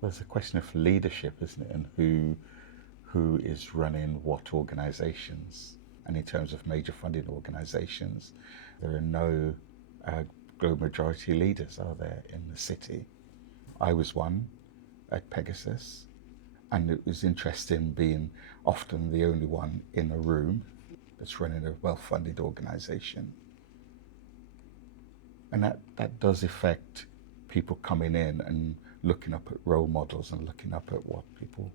There's a question of leadership, isn't it, and who is running what organisations. And in terms of major funding organisations, there are no global majority leaders, are there, in the city? I was one at Pegasus, and it was interesting being often the only one in a room that's running a well-funded organisation. And that does affect people coming in and looking up at role models and looking up at what people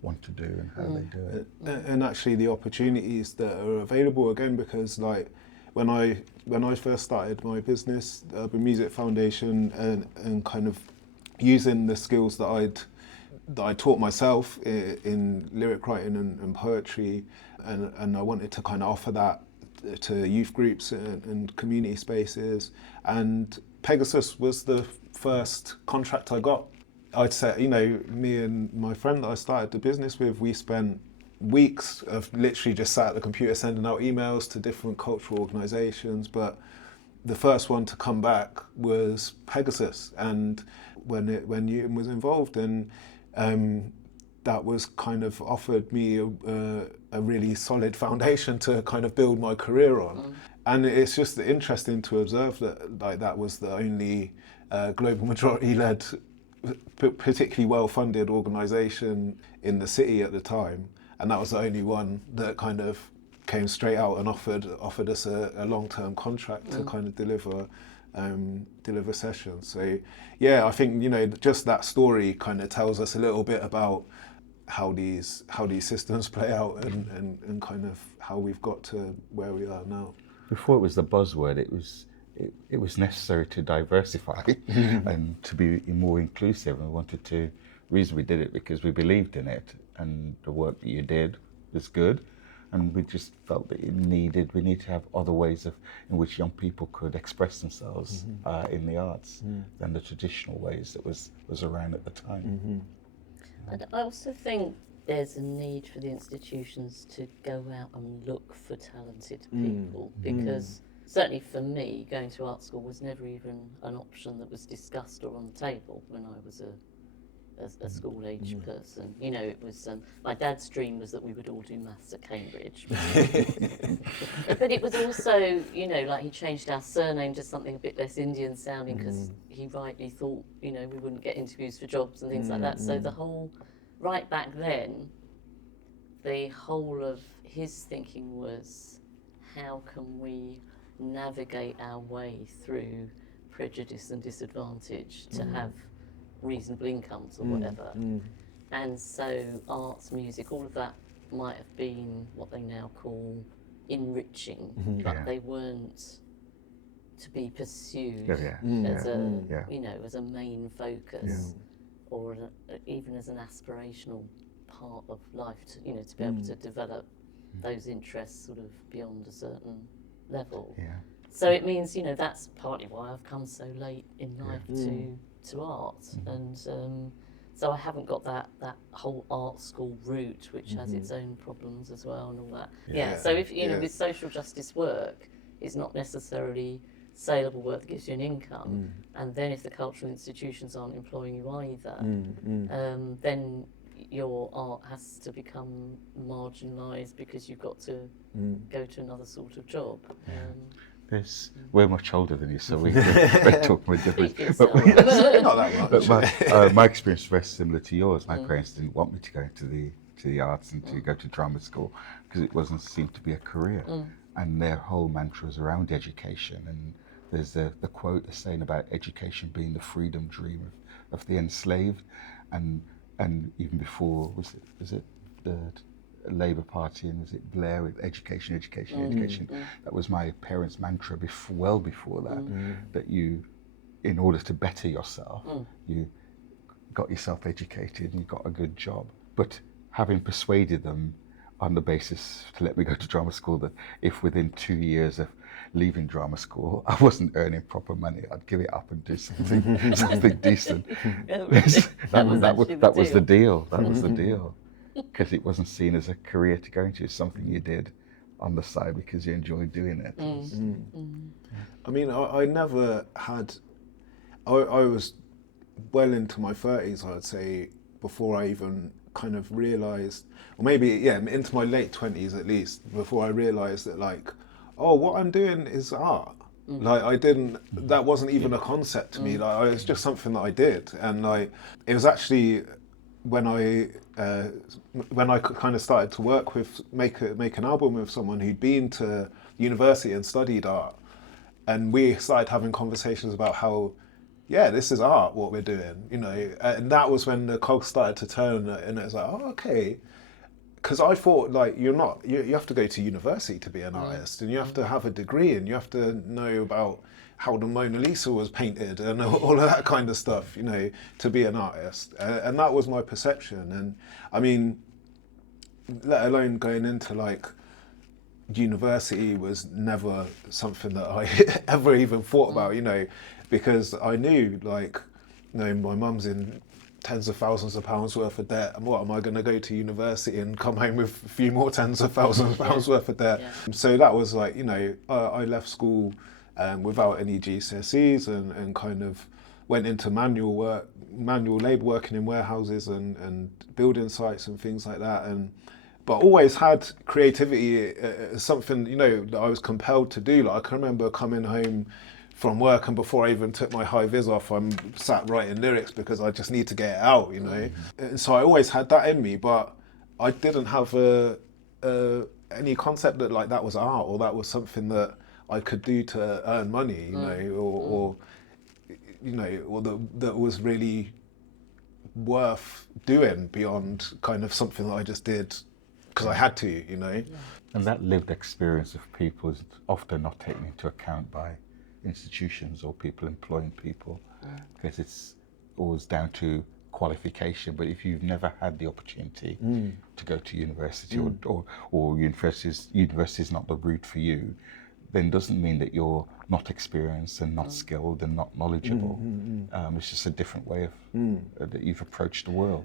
want to do and how they do it. And actually the opportunities that are available, again, because like when I first started my business, Urban Music Foundation, and kind of using the skills that I taught myself in lyric writing and poetry, and I wanted to kind of offer that to youth groups and community spaces. And Pegasus was the first contract I got. I'd say, you know, me and my friend that I started the business with, we spent weeks of literally just sat at the computer sending out emails to different cultural organisations. But the first one to come back was Pegasus, and when Euton was involved, and that was kind of offered me a really solid foundation to kind of build my career on. And it's just interesting to observe that like that was the only global majority-led, particularly well-funded organisation in the city at the time, and that was the only one that kind of came straight out and offered us a long-term contract to kind of deliver sessions. So yeah, I think, you know, just that story kind of tells us a little bit about how these systems play out and kind of how we've got to where we are now. Before it was the buzzword, it was necessary to diversify and to be more inclusive, and we wanted to. The reason we did it because we believed in it, and the work that you did was good, and we just felt that we need to have other ways in which young people could express themselves in the arts than the traditional ways that was around at the time. And I also think there's a need for the institutions to go out and look for talented people, because certainly for me, going to art school was never even an option that was discussed or on the table when I was a school-age person. You know, it was my dad's dream was that we would all do maths at Cambridge. But it was also, you know, like he changed our surname to something a bit less Indian sounding because he rightly thought, you know, we wouldn't get interviews for jobs and things like that. So the whole, right back then, the whole of his thinking was, how can we navigate our way through prejudice and disadvantage to have reasonable incomes or whatever. And so arts, music, all of that might have been what they now call enriching, but they weren't to be pursued as you know, as a main focus or even as an aspirational part of life to, you know, to be able to develop those interests sort of beyond a certain level. So it means, you know, that's partly why I've come so late in life to art, and so I haven't got that whole art school route, which has its own problems as well and all that. So if, you know, with social justice work, it's not necessarily saleable work that gives you an income, and then if the cultural institutions aren't employing you either, then your art has to become marginalised because you've got to go to another sort of job. We're much older than you, so we talk more different. Not that much. But my experience was very similar to yours. My parents didn't want me to go into the arts and to go to drama school because it wasn't seemed to be a career. And their whole mantra was around education. And there's the quote saying about education being the freedom dream of the enslaved. And even before, was it the Labour Party, and was it Blair with education. That was my parents' mantra well before that, that you, in order to better yourself, you got yourself educated and you got a good job. But having persuaded them on the basis to let me go to drama school, that if within 2 years of leaving drama school I wasn't earning proper money, I'd give it up and do something decent. That was the deal. That was the deal. Because it wasn't seen as a career to go into, it's something you did on the side because you enjoyed doing it. I mean, I never had, I was well into my 30s, I'd say, before I even kind of realised, or maybe, yeah, into my late 20s at least, before I realised that, like, oh, what I'm doing is art. Like, that wasn't even a concept to me. Like, it's just something that I did. And like, it was actually when I kind of started to work with, make an album with someone who'd been to university and studied art. And we started having conversations about how, yeah, this is art, what we're doing, you know. And that was when the cogs started to turn, and it was like, oh, okay. Because I thought, like, you have to go to university to be an artist, and you have to have a degree, and you have to know about how the Mona Lisa was painted and all of that kind of stuff, you know, to be an artist. And that was my perception. And I mean, let alone going into like university was never something that I ever even thought about, you know, because I knew, like, you know, my mum's in tens of thousands of pounds worth of debt, and what am I going to go to university and come home with a few more tens of thousands of pounds worth of debt? So that was like, you know, I left school without any GCSEs and kind of went into manual labour, working in warehouses and building sites and things like that. But always had creativity as something, you know, that I was compelled to do. Like, I can remember coming home from work, and before I even took my high vis off, I'm sat writing lyrics because I just need to get it out, you know. And so I always had that in me, but I didn't have any concept that like that was art, or that was something that I could do to earn money, you know, or you know, or that was really worth doing beyond kind of something that I just did because I had to, you know. And that lived experience of people is often not taken into account by institutions or people employing people, because it's always down to qualification. But if you've never had the opportunity to go to university, or university is not the route for you, then doesn't mean that you're not experienced and not skilled and not knowledgeable. It's just a different way of that you've approached the world.